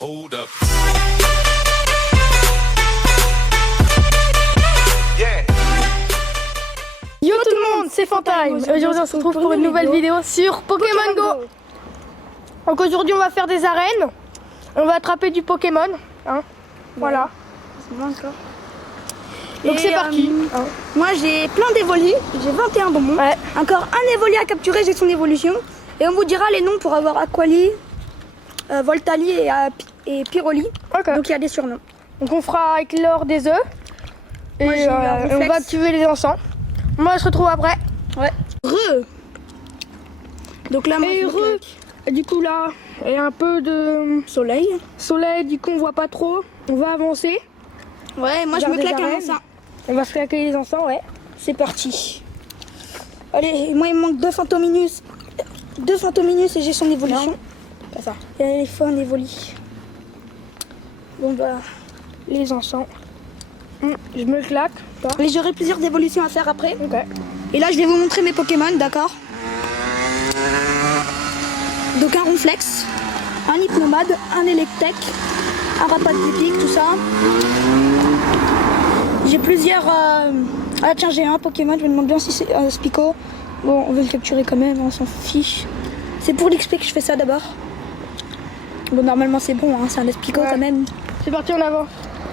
Hold up. Yo tout le monde, c'est Fantime. Aujourd'hui on se retrouve pour une nouvelle vidéo sur Pokémon Go. Donc aujourd'hui on va faire des arènes. On va attraper du Pokémon. Hein. Voilà. Donc c'est parti. Moi j'ai plein d'évolus, j'ai 21 bonbons. Ouais. Encore un évolu à capturer, j'ai son évolution. Et on vous dira les noms pour avoir Aquali, Voltali et Pyroli. Ok. Donc il y a des surnoms. Donc on fera éclore des œufs. Et Moi, j'ai eu un on réflexe. va activer les encens. Moi on se retrouve après. Ouais. Donc là, moi, Et je me claque. du coup là, il y a un peu de Soleil. soleil, du coup on voit pas trop. On va avancer. Ouais, moi je Garde me des claque un arènes. encens. On va se claquer les encens, ouais. C'est parti. Allez, moi il me manque deux Fantominus. Deux Fantominus et j'ai son évolution. Pas ça. Et il faut un évoli. Bon bah. Les encens. Je me claque. Toi. Et j'aurai plusieurs évolutions à faire après. Ok. Et là je vais vous montrer mes Pokémon, d'accord? Donc un Ronflex, un Hypnomade, un Electek, un Rapatepic, tout ça. J'ai plusieurs... Ah tiens, j'ai un Pokémon, je me demande bien si c'est un Spico. Bon, on va le capturer quand même, on s'en fiche. C'est pour l'XP que je fais ça d'abord. Bon, normalement c'est bon, hein, c'est un Spico Ouais. quand même. C'est parti, on avance.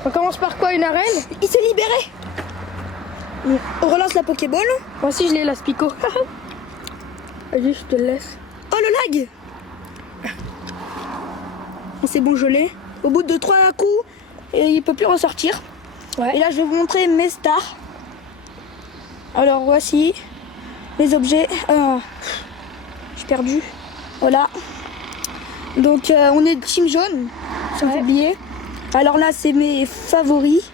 On commence par quoi? Une arène? Il s'est libéré. On relance la Pokéball. Moi aussi je l'ai, la Spico. Vas-y, je te le laisse. Oh le lag. C'est bon, je l'ai. Au bout de 3 coups, il peut plus ressortir. Ouais. Et là, je vais vous montrer mes stars. Alors, voici les objets. J'ai perdu. Voilà. Donc, on est team jaune, sans Ouais. oublier. Alors là, c'est mes favoris.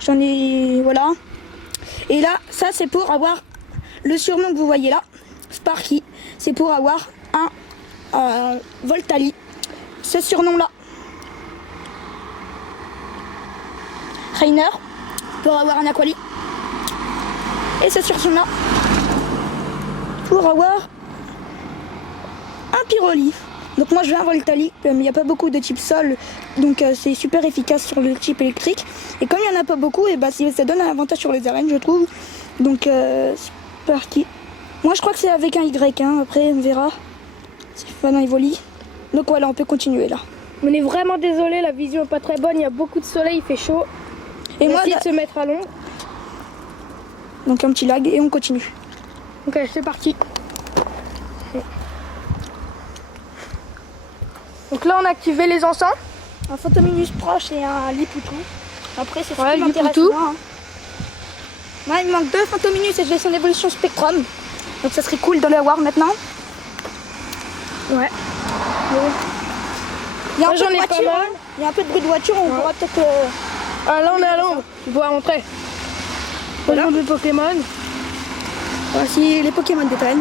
J'en ai... Voilà. Et là, ça, c'est pour avoir le surnom que vous voyez là. Sparky. C'est pour avoir un Voltali. Ce surnom-là. Rainer. Pour avoir un Aquali. Et ce surnom-là. Pour avoir un Pyroli. Donc moi je veux un Voltali, mais il n'y a pas beaucoup de type sol, donc c'est super efficace sur le type électrique. Et comme il n'y en a pas beaucoup, et bah, ça donne un avantage sur les arènes, je trouve. Donc c'est parti. Moi je crois que c'est avec un Y, hein. Après on verra. C'est pas dans Evoli. Donc voilà, on peut continuer là. On est vraiment désolé, la vision est pas très bonne, il y a beaucoup de soleil, il fait chaud. Et On va moi, essayer de se mettre à l'ombre. donc un petit lag et on continue. Ok, c'est parti. Donc là on a activé les encens. Un Fantominus proche et un Lipoutou. Après c'est ce Ouais, qui m'intéresse Lipoutou. moi, hein. Moi il me manque deux Fantominus et j'ai son évolution Spectrum. Donc ça serait cool de l'avoir maintenant. Ouais. Il y a un Moi, peu j'en de ai pas voiture, mal. hein. Il y a un peu de bruit de voiture, on pourra peut-être... Ah là on est à l'ombre, tu pourras rentrer. Voilà. Voilà. De Pokémon. Voici les Pokémon détaillent.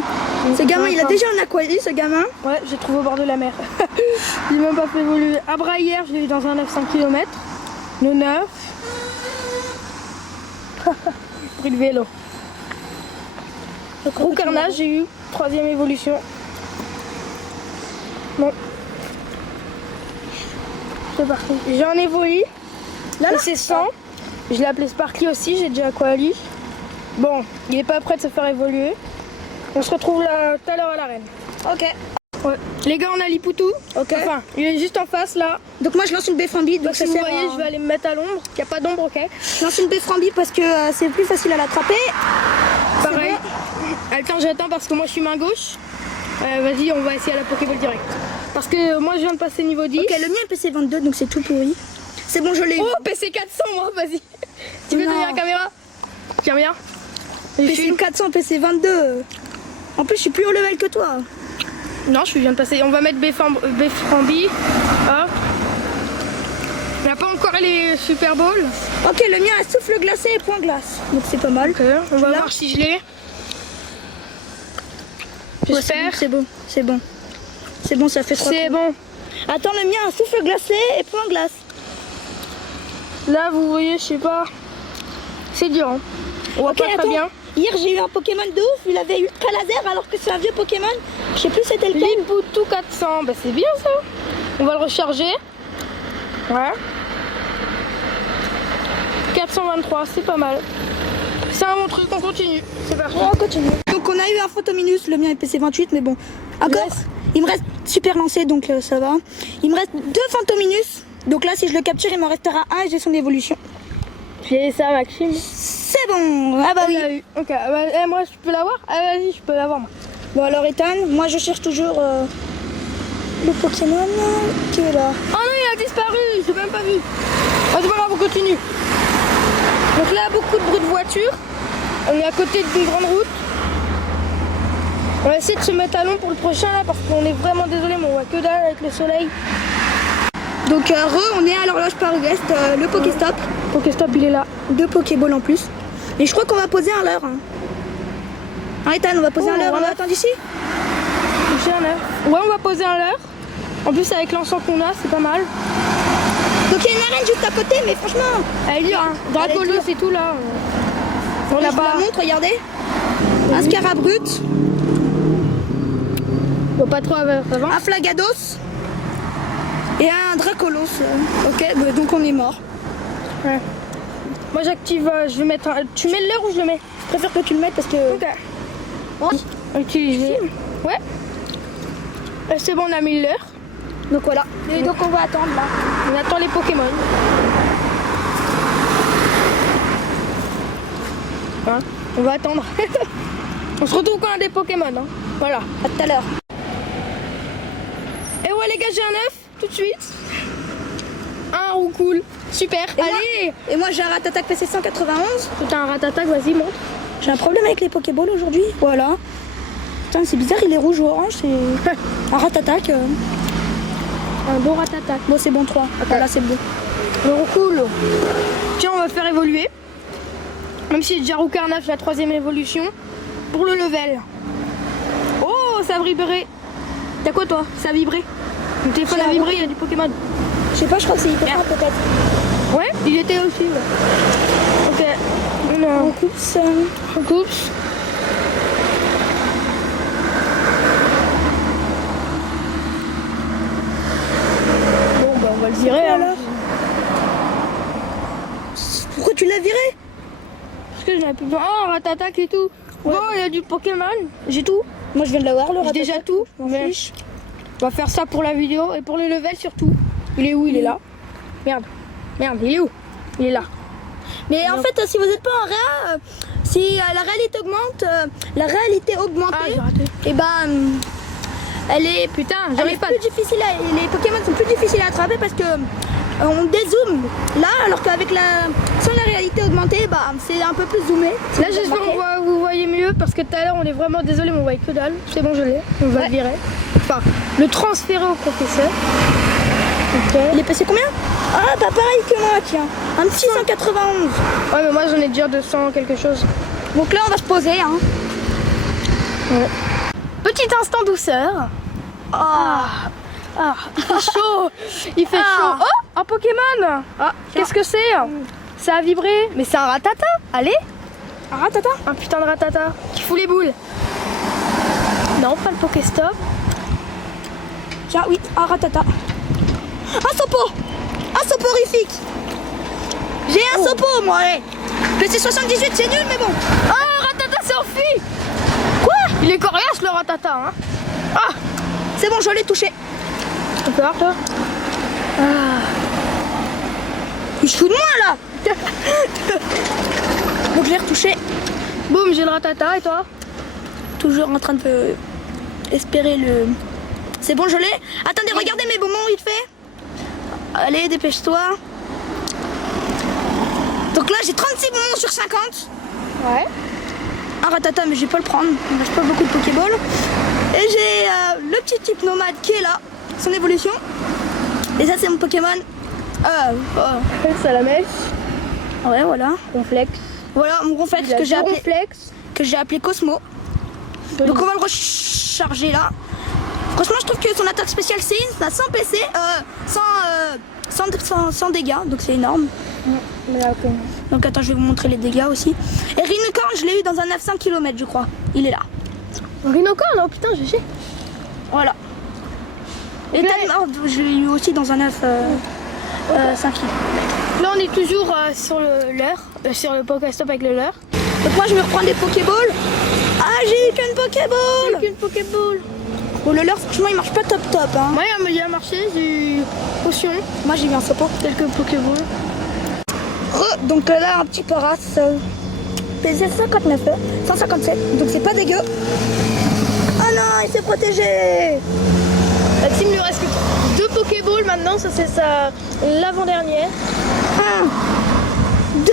Ce gamin, il a déjà un Aquali, ce gamin. Ouais, j'ai trouvé au bord de la mer. J'ai même pas fait évoluer. Abra hier, je l'ai eu dans un 900 km. Le 9. Pris le vélo. Gros carnage, j'ai eu 3e évolution. Bon. C'est parti. J'ai un évoli. Là, c'est 100. Je l'ai appelé Sparky aussi, j'ai déjà Aquali. Bon, il est pas prêt de se faire évoluer. On se retrouve là tout à l'heure à l'arène. Ok. Ouais. Les gars, on a Lipoutou. Ok. Enfin, il est juste en face là. Donc moi je lance une Beframbi. Donc Donc si ça vous sert voyez, à- je vais aller me mettre à l'ombre. Il n'y a pas d'ombre, ok. Je lance une Beframbi parce que c'est plus facile à l'attraper. Pareil. Attends, j'attends parce que moi je suis main gauche. Vas-y, on va essayer à la Pokéball direct. Parce que moi je viens de passer niveau 10. Ok, le mien est PC 22 donc c'est tout pourri. C'est bon, je l'ai. Oh, PC 400, moi, vas-y. Tu veux Non. donner la caméra? Tiens bien. Je PC filme. 400, PC 22. En plus, je suis plus haut level que toi. Non, je viens de passer. On va mettre Beframbi. Hop. Il n'y a pas encore les Super Balls. Ok, le mien a souffle glacé et point glace. Donc c'est pas mal. Ok, on va Là. voir si je l'ai. Ouais, J'espère. c'est bon, c'est bon. C'est bon, ça fait 3 C'est bon. Attends, le mien a souffle glacé et point glace. Là, vous voyez, je sais pas. C'est dur. Hein. On voit Ok, pas très attends. bien. Hier, j'ai eu un Pokémon de ouf. Il avait ultra laser alors que c'est un vieux Pokémon. Je sais plus c'était lequel. Lipoutou 400. Bah, c'est bien ça. On va le recharger. Ouais. 423, c'est pas mal. C'est un bon truc, on continue. C'est parti. On continue. Donc on a eu un Photominus, le mien est PC28, mais bon. Encore, il me reste super lancé, donc ça va. Il me reste 2 Phantominus. Donc là, si je le capture, il m'en restera un et j'ai son évolution. J'ai ça, Maxime. C'est bon. Ah bah oui. Eu. Ok, bah, moi je peux l'avoir. Ah vas-y, je peux l'avoir moi. Bon alors Ethan, moi je cherche toujours le Pokémon qui est là. Oh non, il a disparu, j'ai même pas vu. Oh, c'est pas grave, on continue. Donc là, beaucoup de bruit de voiture. On est à côté d'une grande route. On va essayer de se mettre à l'ombre pour le prochain là parce qu'on est vraiment désolé, mais on voit que dalle avec le soleil. Donc on est à l'horloge Paris-Ouest, le Pokéstop. Pokéstop, il est là. 2 Pokéballs en plus. Et je crois qu'on va poser un leurre. Hein, Ethan, on va poser un leurre, on va attendre ici. J'ai un leurre. Ouais, on va poser un leurre. En plus, avec l'encens qu'on a, c'est pas mal. Donc il y a une arène juste à côté, mais franchement, Elle est dure, hein. Dracolos et tout là. On je l'a vous pas. la montre, regardez. Un Scarabrut, Bon, pas trop avant. un Flagados et un Dracolos. Ok, bah, donc on est mort. Ouais. Moi j'active, je vais mettre un... Tu mets l'heure ou je le mets? Je préfère que tu le mettes parce que... Ok. Utiliser. Ouais. C'est bon, on a mis l'heure. Donc voilà. Et donc on va attendre là. On attend les Pokémon. Hein, on va attendre. On se retrouve quand on a des Pokémon. Hein. Voilà. À tout à l'heure. Et ouais les gars, j'ai un œuf tout de suite. Un roux cool. Super. Allez. Et moi j'ai un Ratatak PC 191. T'as un Ratatak, vas-y montre. J'ai un problème avec les Pokéballs aujourd'hui. Voilà. Putain, c'est bizarre, il est rouge ou orange. C'est un Ratatak. Un bon Ratatak. Bon, c'est bon 3. Attends, là c'est bon. Le roux cool. Tiens, on va faire évoluer. Même si j'ai déjà Roucarnaf, la 3e évolution. Pour le level. Oh, ça a vibré. T'as quoi toi? Ça a vibré. Mon téléphone a vibré, il y a du Pokémon. Je sais pas, je crois que c'est hyper peut-être. Ouais, il était aussi. Ouais. Ok. On coupe ça. On coupe. Bon, bah on va le virer alors. Pourquoi tu l'as viré? Parce que je n'avais plus besoin. Oh, Ratatak et tout. Ouais. Oh, il y a du Pokémon. J'ai tout. Moi je viens de l'avoir le J'ai Ratatak. déjà tout. Mais on va faire ça pour la vidéo et pour le level surtout. Il est où? Il est là. Merde. Merde, il est où? Il est là. Mais en fait, si vous n'êtes pas en réa, si la réalité augmente, la réalité augmentée, Ah, j'ai raté. et ben, elle est Putain, elle est j'arrive pas. plus difficile. Les Pokémon sont plus difficiles à attraper parce que on dézoome là, alors qu'avec sans la réalité augmentée, bah c'est un peu plus zoomé. Là, j'espère que vous voyez mieux parce que tout à l'heure, on est vraiment désolé, mais on voyait que dalle. C'est bon, je l'ai. On va le virer. Enfin, le transférer au professeur. Ok. Il est passé combien? Ah bah pareil que moi, tiens. Un petit 191. Ouais, mais moi j'en ai déjà 200 quelque chose. Donc là on va se poser hein. Ouais. Petit instant douceur. Ah. Ah, il fait chaud. Il fait chaud. Oh, un Pokémon. Ah, qu'est-ce que c'est? Ça a vibré. Mais c'est un Ratata. Allez. Un Ratata? Un putain de Ratata qui fout les boules. Non, pas le Pokéstop. Tiens, oui, un Ratata. Un Sopo. Un soporifique. J'ai un Sopo, moi, allez. PC78, c'est nul, mais bon. Oh, Ratata s'est enfui. Quoi? Il est coriace, le Ratata, hein. Ah, c'est bon, je l'ai touché. tu peux voir, toi? Ah. Il se fout de moi, là. Donc, je l'ai retouché. Boum, j'ai le Ratata, et toi? Toujours en train de espérer le... C'est bon, je l'ai. Attendez, regardez mes bonbons, vite fait. Allez, dépêche-toi. Donc là, j'ai 36 bonbons sur 50. Ouais. Un Ratata, mais je vais pas le prendre. Il ne reste pas beaucoup de Pokéballs. Et j'ai le petit type nomade qui est là. Son évolution. Et ça, c'est mon Pokémon. Ça la mèche. Ouais, voilà. Complexe. Voilà mon Ronflex que j'ai appelé Cosmo. Donc on va le recharger là. Franchement, je trouve que son attaque spéciale c'est à 100 PC, sans dégâts, donc c'est énorme. Donc attends, je vais vous montrer les dégâts aussi. Et Rhinocorn, je l'ai eu dans un 900 km, je crois. Il est là. Rhinocorn, oh putain, GG. Voilà. Et je l'ai eu aussi dans un 9. 5 km. Là, on est toujours sur le leurre, sur le Pokéstop avec le leurre. Donc moi je vais reprendre des Pokéballs. Ah j'ai qu'une Pokéball. Avec une Pokéball. Bon le leurre franchement il marche pas top top hein. Moi, il a marché, j'ai eu potion, Moi j'ai mis un sapo. quelques Pokéballs. Donc là un petit paras pesait 59 157. Donc c'est pas dégueu. Ah non il s'est protégé. La team lui reste que 2 Pokéballs maintenant, ça c'est l'avant-dernière. 1, 2,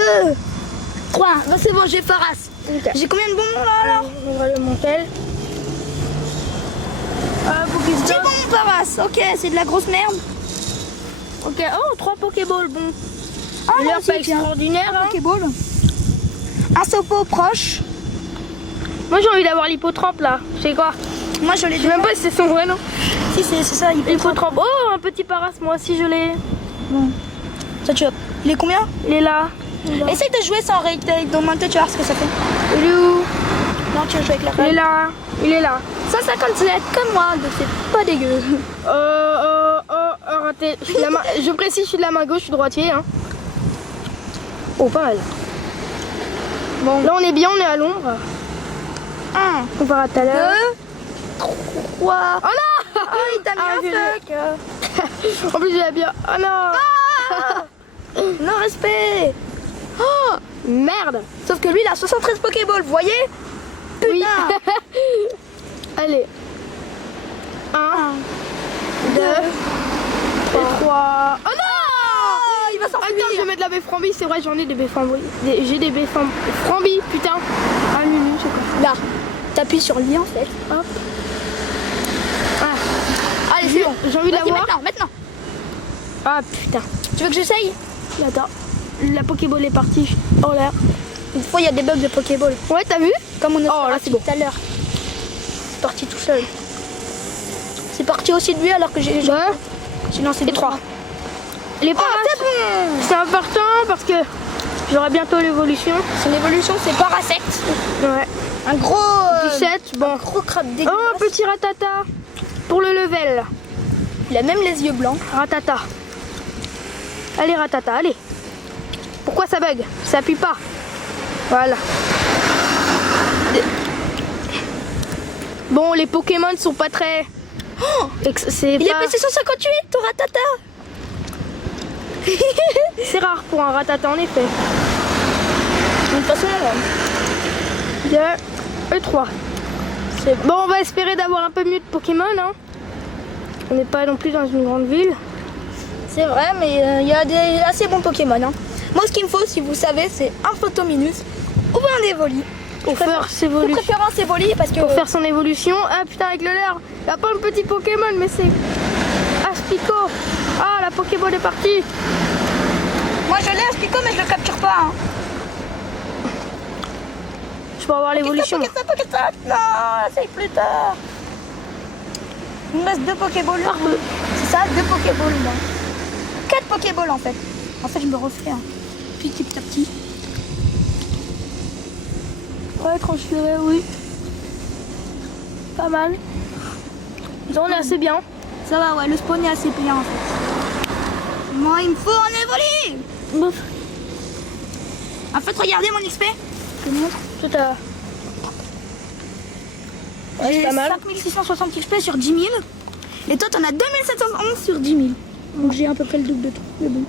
3. Bah c'est bon j'ai Faras. Ok. J'ai combien de bonbons là alors? On va le monter. C'est bon Faras. Ok c'est de la grosse merde. Ok, oh 3 Pokéballs, bon. Ah L'heure non pas c'est bien. extraordinaire. Hein. Pokéball. Un sopo proche. Moi j'ai envie d'avoir l'hippotrampe là, je sais quoi. Moi je l'ai Je sais même pas si c'est son vrai nom. Si c'est ça il peut L'hippotrampe. Oh, un petit paras, moi aussi je l'ai. Bon. Ça tu vois. Il est combien? Il est là. Essaye de jouer sans retake, donc maintenant tu vas voir ce que ça fait. Il est où? Non, tu vas jouer avec la Il est balle. là. Il est là. 157 comme moi, donc c'est pas dégueu. Raté. Je, suis de la main- je précise, je suis de la main gauche, je suis droitier. Hein. Oh, pas mal. Bon. Là, on est bien, on est à l'ombre. 1, On verra tout à 2, l'heure. 3. Oh non! Ah, il t'a mis un fuck. En plus, j'ai bien. Oh non! Non respect. Oh, merde! Sauf que lui, il a 73 Pokéballs, vous voyez? Oui. Putain. Allez. 1, 2, 3. Oh non! Oh, il va s'enfuir. Attends, je vais mettre la baie Frambi, c'est vrai, j'en ai des baies Frambi. J'ai des baies Frambi, putain. Ah, Lulu, je sais quoi. Là, t'appuies sur lui en fait. Hop. Ah, Allez, c'est bon. j'ai envie de Vas-y, l'avoir. maintenant. Ah, putain. Tu veux que j'essaye? Attends. La Pokéball est partie en l'air. Une fois, il y a des bugs de Pokéball. Ouais, t'as vu? Comme on a Oh, là, c'est bon. tout à l'heure. C'est parti tout seul. C'est parti aussi de lui alors que j'ai lancé Et 3. Les paras, c'est bon. c'est important parce que j'aurai bientôt l'évolution. Son évolution, c'est Parasect. Ouais. Un gros... 17, bon. Un gros crabe Oh, dégueulasse. un petit Ratata pour le level. Il a même les yeux blancs. Ratata. Allez, Ratata, allez. Pourquoi ça bug? Ça appuie pas. Voilà. Bon, les Pokémon sont pas très... Oh, c'est il pas... est passé 158, ton Ratata. C'est rare pour un Ratata, en effet. De toute façon, 2 et 3. Bon, on va espérer d'avoir un peu mieux de Pokémon. Hein. On n'est pas non plus dans une grande ville. c'est vrai, mais il y a des assez bons Pokémon. Hein. Moi, ce qu'il me faut, si vous savez, c'est un Photominus ou un Evoli. Pour faire ses De évolutions. préférence Evoli parce que... Pour faire son évolution. Ah putain, avec le leurre. Il n'y a pas un petit Pokémon, mais c'est Aspico. Ah, la Pokéball est partie. Moi, je l'ai Aspico, mais je le capture pas. Hein. Je peux avoir l'évolution. Pokéstop. Non, essaye plus tard. Il me reste 2 Pokéballs. C'est ça, 2 Pokéballs. 4 Pokéballs en fait. En fait, je me refais un petit à petit. Ouais, transféré, oui. Pas mal. Disons, on est assez bien. Ça va, ouais, le spawn est assez bien en fait. Moi, il me faut un Evoli. Bouf. En fait, regardez mon XP. Je te montre. Tout à l'heure. Ouais, c'est J'ai pas mal. 5660 XP sur 10 000. Et toi, t'en as 2711 sur 10 000. Donc j'ai à peu près le double de toi. Mais bon.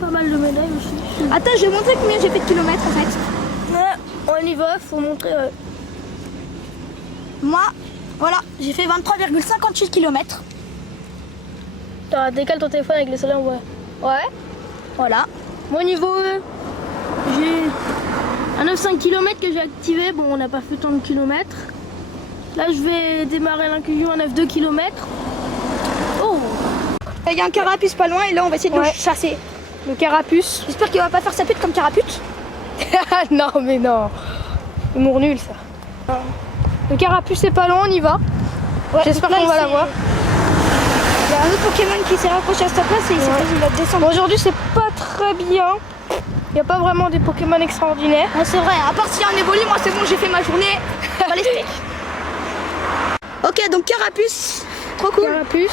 Pas mal de médailles aussi. Attends, je vais montrer combien j'ai fait de kilomètres en fait. Ouais, on y va, faut montrer. Moi, voilà, j'ai fait 23,58 km. T'as décalé ton téléphone avec le soleil, on voit. Ouais. Voilà. Mon niveau, j'ai un 9,5 km que j'ai activé. Bon, on n'a pas fait tant de kilomètres. Là, je vais démarrer l'inclusion à 9,2 km. Oh, Il y a un carapuce pas loin et là on va essayer de Ouais. le chasser. le carapuce. J'espère qu'il va pas faire sa pute comme carapuce. Non, mais non. Humour nul, ça. Le carapuce est pas loin, on y va. Ouais, J'espère donc là, qu'on va il l'avoir. y a un autre Pokémon qui s'est rapproché à sa place et il va descendre. Bon, aujourd'hui, c'est pas très bien. Il n'y a pas vraiment des Pokémon extraordinaires. Ouais, c'est vrai, à part s'il y a un Evoli, moi c'est bon, j'ai fait ma journée. Dans les steaks. Ok, donc carapuce trop cool. Carapuce.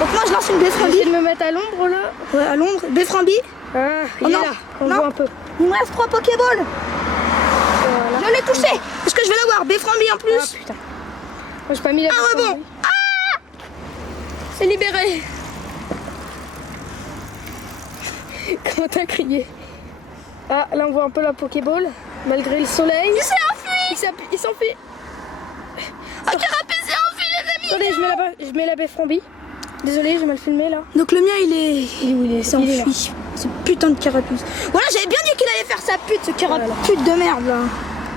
Donc moi je lance une J'essaie Beframbi. de me mettre à l'ombre là. Ouais, à l'ombre. Beframbi. Ah, il Oh est non, là. On non. voit un peu. Il me reste 3 Pokéballs. Voilà. Je l'ai touché. Est-ce que je vais l'avoir? Beframbi en Ah plus. putain. Moi j'ai pas mis la Ah ouais, bon. C'est libéré. Comment t'as crié? Ah, là on voit un peu la Pokéball, malgré le soleil. Il s'est enfui. Il s'enfuit. Ah, Carapuce s'est enfui, les amis. Attendez, je mets la Beframbi. Désolé, j'ai mal filmé là. Donc le mien il est... Il est où il est? s'est Il est là. enfui. Ce putain de Carapuce. Voilà, j'avais bien dit qu'il allait faire sa pute, ce Carapuce de merde là.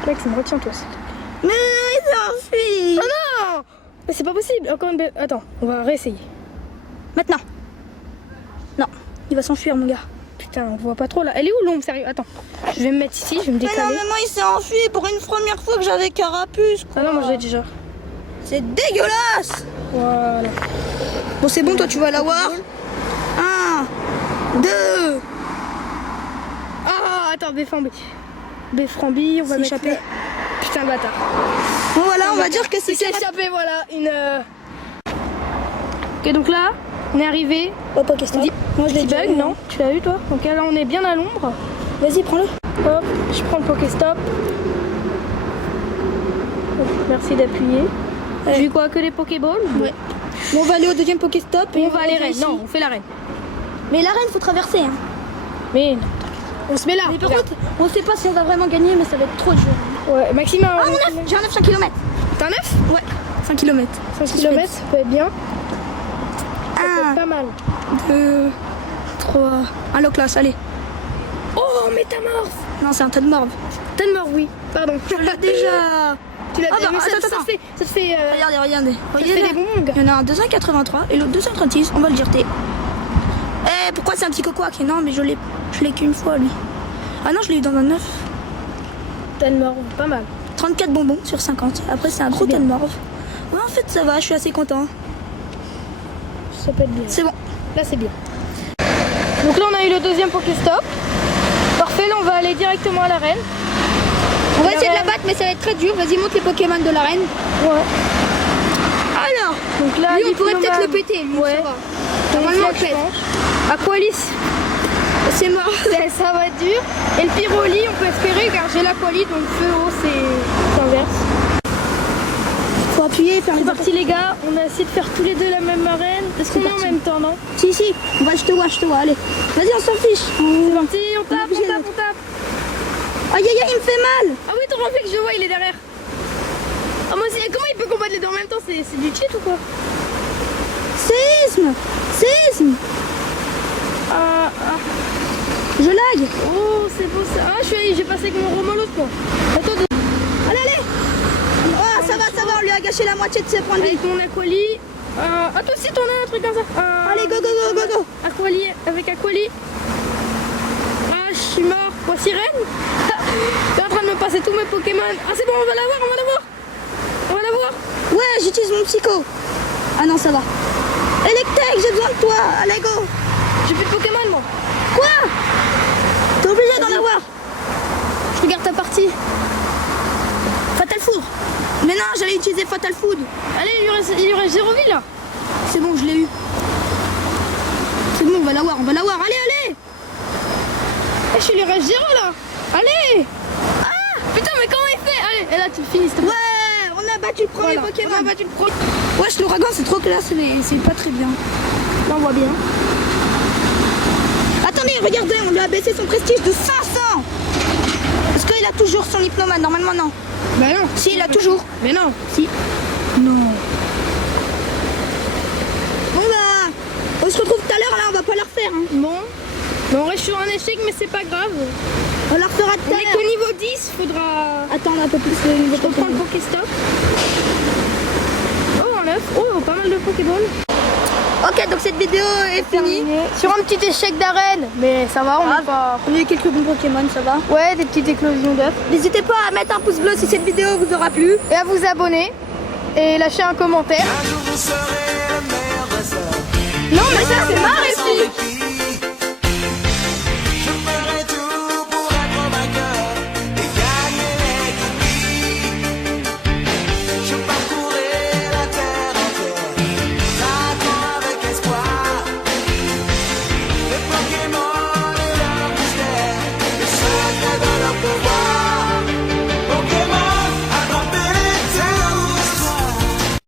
Mec, ça me retient toi. Mais il s'est enfui. Oh non! Mais c'est pas possible. Encore une Attends, on va réessayer. Maintenant. Non, il va s'enfuir mon gars. Putain, on voit pas trop là. Elle est où l'ombre, sérieux? Attends, je vais me mettre ici, je vais me Mais non, décaler. mais moi il s'est enfui pour une première fois que j'avais Carapuce. Quoi. Ah non, moi je l'ai déjà. C'est dégueulasse. Voilà. Bon, c'est bon, toi tu vas l'avoir. 1, 2. Ah, attends, Beframbi. Beframbi, on va C'est mettre échappé. là. Putain, le bâtard. Bon, voilà, on va dire que c'est Il s'est échappé, voilà. Ok, donc là, on est arrivé. Oh, Pokéstop. Moi je l'ai Petit déjà bug, eu. non? Tu l'as eu toi? Donc là, on est bien à l'ombre. Vas-y, prends-le. Hop, je prends le Pokéstop. Hop, merci d'appuyer. J'ai eu quoi? Que les Pokéballs? Ouais. Bon, on va aller au deuxième Pokéstop. Et on va aller revient reine. ici. Non, on fait la reine. Mais l'arène, faut traverser. Hein. Mais non. On se met là. Mais par regarde. contre, on sait pas si on va vraiment gagner, mais ça va être trop dur. Ouais, maximum. Ah, mon 9, j'ai un 900 km. T'as un 9? Ouais, 5 km. 5 km, ça peut être bien. Ça peut être 1, pas mal. 2, 3. Un Loclas, allez. Oh, métamorphe! Non, c'est un tas de morve. Tellement oui. Pardon. Tu l'as déjà. Tu l'as Ah déjà. bah, Mais ça attends, te attends. fait. Ça te fait. Regardez, regardez. Ça te Regardez fait là. des bonbons, gars. Il y en a un 283 et l'autre 236, on va le jeter. Eh, pourquoi c'est un petit coco? Non, mais je l'ai qu'une fois lui. Ah non, je l'ai eu dans un 9. Tellement pas mal. 34 bonbons sur 50. Après, c'est un gros tas de morve. Ouais, en fait, ça va, je suis assez content. Ça peut être bien. C'est bon. Là, c'est bien. Donc là, on a eu le deuxième Pokéstop. Parfait, là, on va aller directement à l'arène. On va La essayer de la reine. battre, mais ça va être très dur. Vas-y, monte les Pokémon de l'arène. Ouais. Alors, Donc là, lui, on pourrait Diplomate. peut-être le péter. Lui, Ouais. ça va. Normalement, on le je pète. pense. Aqualis, C'est mort. ça va être dur. Et le Pyroli, on peut espérer, car j'ai l'Aqualis, donc feu haut, c'est inverse. Faut appuyer, faire C'est une parti, les gars. On a essayé de faire tous les deux la même arène. Est-ce qu'on est en parti. même temps, non? Si, si. Je te vois, allez. Vas-y, on s'en fiche. C'est parti, on tape, obligé on tape, on tape. Aïe, aïe, aïe, il me fait mal. Ah oui, ton reflet que je vois, il est derrière. Ah, moi aussi, comment il peut combattre les deux en même temps? C'est du cheat ou quoi? Séisme. Séisme. Ah, Je lag. oh, c'est beau ça. Ah, j'ai passé avec mon Romolo, quoi. Attends, Allez, allez. Oh, ça va, on lui a gâché la moitié de ses points de vie. avec mon Aquali. Ah, toi aussi, t'en as un truc comme ça. Allez, go, go, go, go, go. Aquali, avec Aquali. Ah, je suis mort. Quoi, sirène? T'es en train de me passer tous mes Pokémon. Ah, c'est bon, on va l'avoir, on va l'avoir. On va l'avoir. Ouais, j'utilise mon psycho. Ah non, ça va. Electek, j'ai besoin de toi. Allez, go. J'ai plus de Pokémon, moi. Quoi? T'es obligé d'en avoir. Je regarde ta partie. Fatal Foudre. Mais non, j'allais utiliser Fatal Food. Allez, il lui reste 0 vie, là. C'est bon, je l'ai eu. C'est bon, on va l'avoir. Allez, allez. Eh, je lui reste 0, là. Allez. Ah, putain, mais comment il fait? Allez, et là, tu finis, s'il te plaît. Ouais, on a battu le premier Voilà, Pokémon. on a battu le premier. Wesh, l'ouragan, c'est trop classe, mais c'est pas très bien. Là, on voit bien. Attendez, regardez, on lui a baissé son prestige de 500. Est-ce qu'il a toujours son hypnomane? Normalement, non. Bah non. Si, il a toujours. Mais non. Si. Non. Bon bah, on se retrouve tout à l'heure, là, on va pas la refaire. Hein. Bon. Bon, on reste sur un échec, mais c'est pas grave. On la refera tout On à est l'heure. qu'au niveau 10, faudra... Attends un peu plus le niveau Je reprends le Pokémon. Pokéstop. Oh, en 9. Oh, pas mal de Pokéballs. Ok, donc cette vidéo est finie. Sur un petit échec d'arène. Mais ça va, on Ah. n'est pas... On a eu quelques bons Pokémon, ça va. Ouais, des petites éclosions d'œufs. N'hésitez pas à mettre un pouce bleu si cette vidéo vous aura plu. Et à vous abonner. Et lâcher un commentaire. Un jour vous serez le meilleur dresseur. Non, mais ça, c'est ma réplique.